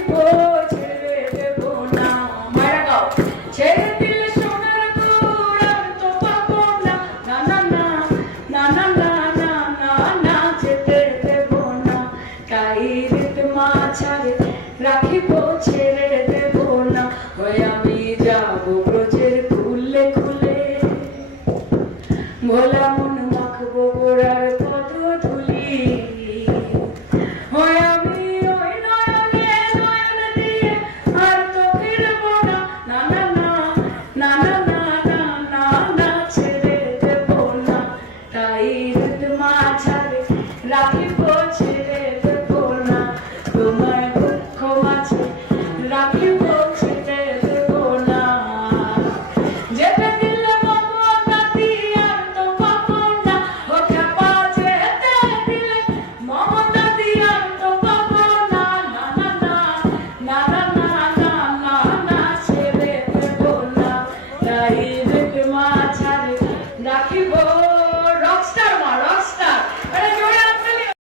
রাখিব ছেড়ে দেব না। মায়েরা গাও, ছেড়ে দিলে সোনার গুড় আর তো পাবো না। না না না না না না না না না, যেতে দেব না। তাই রিত মাঝারে রাখিব ছেড়ে দেব না। হয়ে আমি যাব ব্রজের খুলে খুলে, ভোলা মন মাখবো গোড়ার পদধূলি। হয়ে আমি ওই নয়নে নয়ন দিয়ে আর তো ফিরব না। না না না না না না না না না, ছেড়ে দেব না। তাই হৃদ মাঝারে রাখিব ছেড়ে দেব না। তোমার দুঃখ মাঝে রাখিব ছেড়ে দেব না। যেতে দিলে মমতাতি আর তো পাবো না। ও খ্যাপা, যেতে দিলে মমতাতি আর তো পাবো না। না না না না না না না না না, ছেড়ে দেব না। তাই